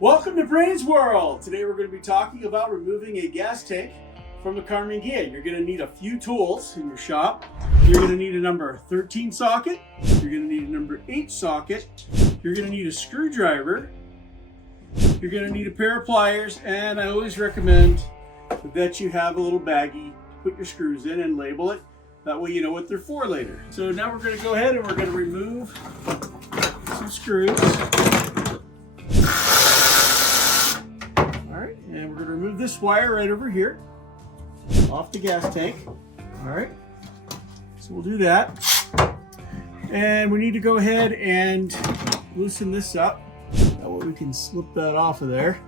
Welcome to Brains World! Today we're going to be talking about removing a gas tank from a Karmann Ghia. You're going to need a few tools in your shop. You're going to need a number 13 socket. You're going to need a number 8 socket. You're going to need a screwdriver. You're going to need a pair of pliers, and I always recommend that you have a little baggie to put your screws in and label it. That way you know what they're for later. So now we're going to go ahead and we're going to remove some screws. Alright, and we're going to remove this wire right over here off the gas tank. Alright, so we'll do that. And we need to go ahead and loosen this up. That way we can slip that off of there.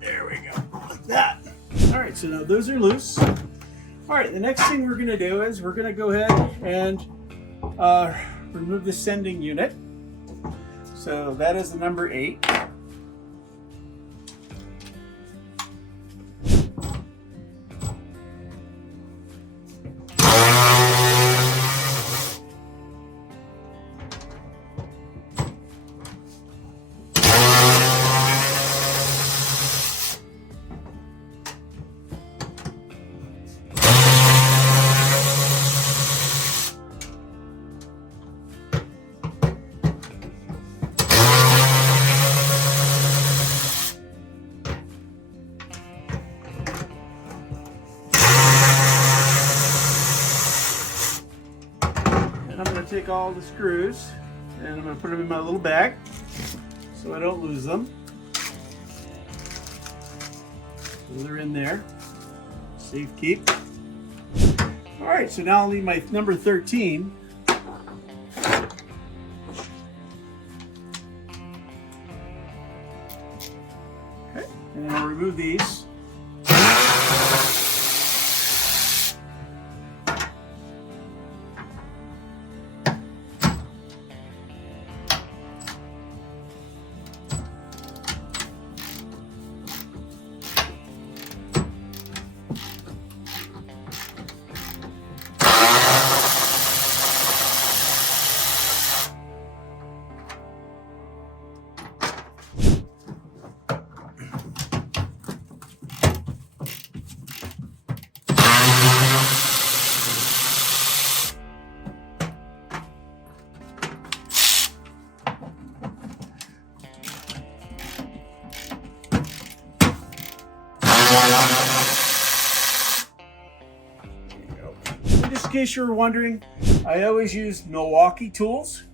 There we go, like that. Alright, so now those are loose. Alright, the next thing we're going to do is we're going to go ahead and remove the sending unit. So that is the number 8. I'm going to take all the screws and I'm going to put them in my little bag so I don't lose them. So they're in there. Safe keep. Alright, so now I'll need my number 13. Okay, and I'll remove these. Just in case you were wondering, I always use Milwaukee tools,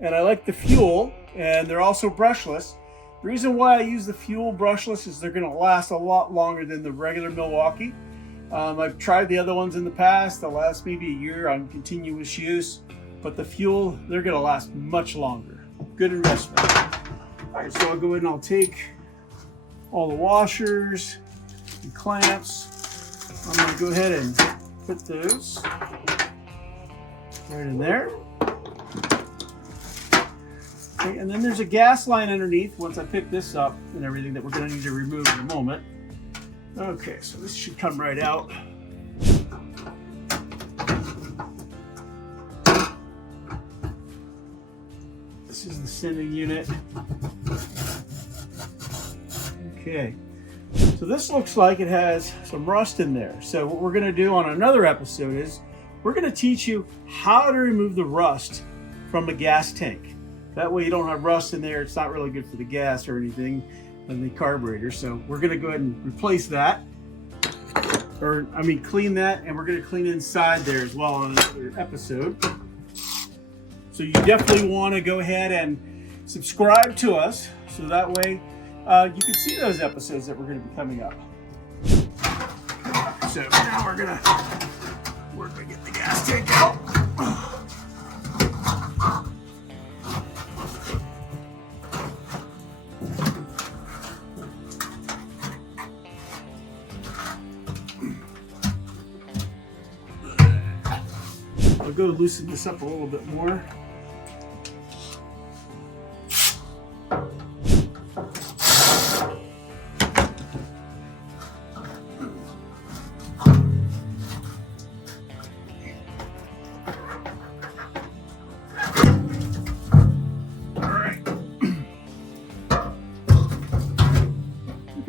and I like the fuel, and they're also brushless. The reason why I use the fuel brushless is they're going to last a lot longer than the regular Milwaukee. I've tried the other ones in the past. They'll last maybe a year on continuous use, but the fuel, they're going to last much longer. Good investment. All right, so I'll go ahead and I'll take all the washers and clamps. I'm going to go ahead and put those right in there. Okay, and then there's a gas line underneath once I pick this up and everything that we're going to need to remove in a moment. Okay, so this should come right out. This is the sending unit. Okay. So this looks like it has some rust in there. So what we're going to do on another episode is we're going to teach you how to remove the rust from a gas tank. That way you don't have rust in there. It's not really good for the gas or anything in the carburetor. So we're going to go ahead and replace that. Clean that, and we're going to clean inside there as well on another episode. So you definitely want to go ahead and subscribe to us so that way you can see those episodes that we're going to be coming up. So now we're going to get the gas tank out. I'll go loosen this up a little bit more.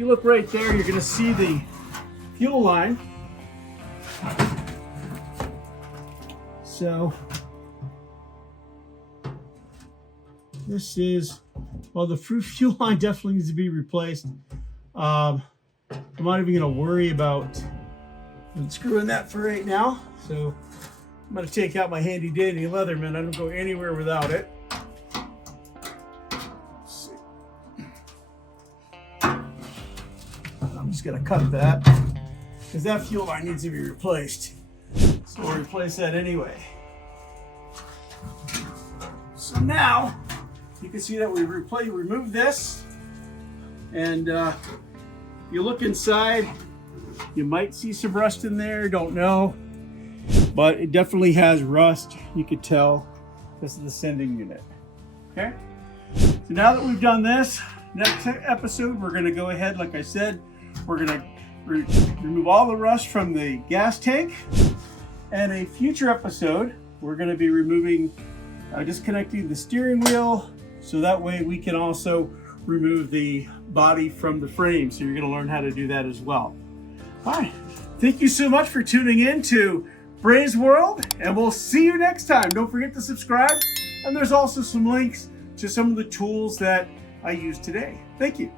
you look right there, you're going to see the fuel line. So this is, well, the fuel line definitely needs to be replaced. I'm not even going to worry about unscrewing that for right now. So I'm going to take out my handy dandy Leatherman. I don't go anywhere without it. Let's see. I'm just going to cut that because that fuel line needs to be replaced. So we'll replace that anyway. So now you can see that we removed this, and if you look inside, you might see some rust in there, don't know, but it definitely has rust. You could tell this is the sending unit. Okay, so now that we've done this, next episode we're going to go ahead, like I said, we're going to remove all the rust from the gas tank. And a future episode, we're going to be removing, disconnecting the steering wheel, so that way we can also remove the body from the frame. So you're going to learn how to do that as well. All right. Thank you so much for tuning in to Bray's World, and we'll see you next time. Don't forget to subscribe. And there's also some links to some of the tools that I used today. Thank you.